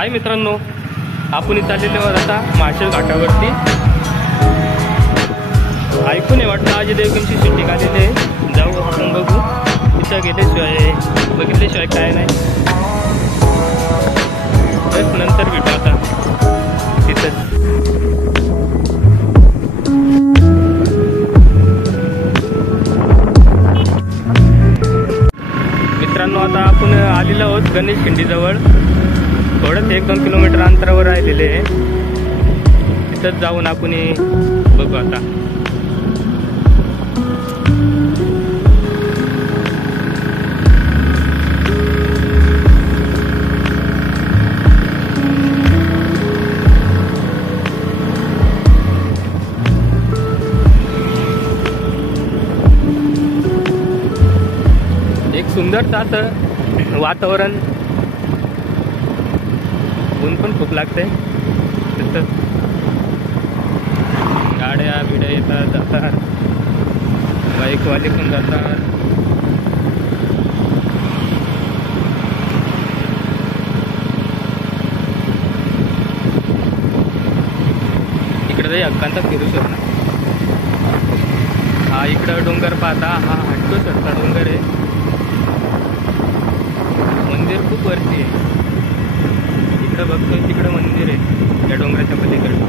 हाय मित्रांनो, आपण चाललेलो आहोत आता माळशेज घाटावरती. ऐकून वाटतं अजय देवगणची शूटिंग आलेली आहे. जाऊ आपण बघू. तिथं गेल्याशिवाय बघितल्याशिवाय काय नाही. तर नंतर भेटू आता तिथंच. मित्रांनो, आता आपण आलेलो आहोत गणेश खिंडीजवळ. थोडंच 1-2 किलोमीटर अंतरावर राहिलेले आहे. तिथंच जाऊन आपण बघू आता. एक सुंदर असं वातावरण. ऊन पण खूप लागते. तिथं गाड्या बिड्या येतात जातात, बाईकवाले पण जातात. इकडे जाई हक्कांचा फिरू शकतो. हा इकडं डोंगर पाहता, हा हटतो सरता डोंगर आहे. मंदिर खूप वरती आहे. इकडं बघतोय तिकडं मंदिर आहे त्या डोंगराच्या पलीकडे.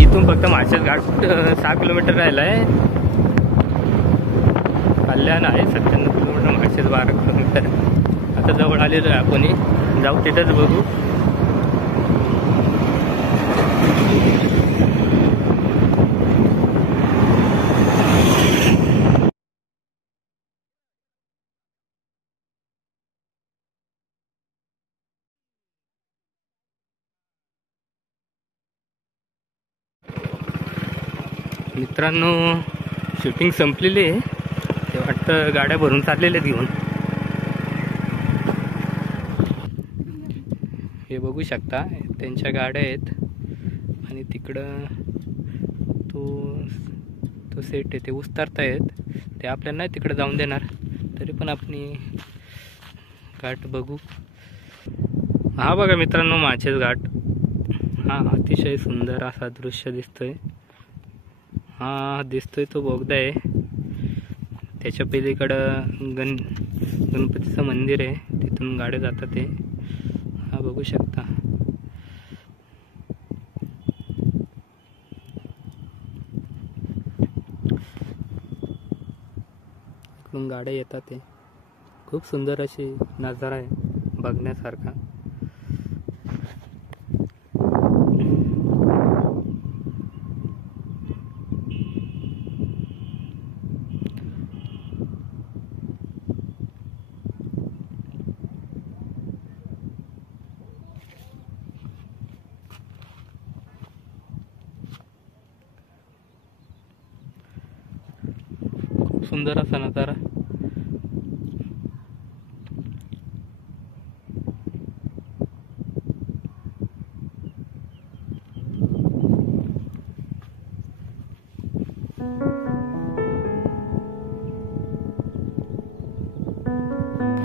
इथून फक्त माळशेज घाट 6 किलोमीटर राहिला आहे. कल्याण आहे 97 किलोमीटर, माळशेज 12 किलोमीटर. आता जवळ आलेलो आहे आपण. जाऊ तिथंच बघू. मित्रांनो, शूटिंग संपलेली आहे. ते वाटतं गाड्या भरून चाललेल्या घेऊन. हे बघू शकता त्यांच्या गाड्या आहेत. आणि तिकडं तो सेट आहे, ते उतरतायत. ते आपल्याला नाही तिकडे जाऊन देणार. तरी पण आपण घाट बघू. हा बघा मित्रांनो, माळशेज घाट. हा अतिशय सुंदर असा दृश्य दिसतोय. हा दिसतोय तो बोगदा आहे. त्याच्या पलीकडं गणपतीचं मंदिर आहे. तिथून गाड्या जातात ते. हा बघू शकता. इकडून गाड्या येतात ते. खूप सुंदर अशी नजारा आहे बघण्यासारखा. सुंदर असा नजारा.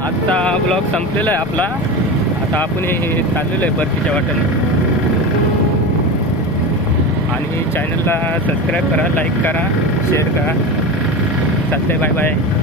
आता ब्लॉग संपलेला आहे आपला. आता आपण चाललेलो आहे परतीच्या वाटेने. आणि चॅनलला सबस्क्राईब करा, लाईक करा, शेअर करा. चालतंय, बाय बाय.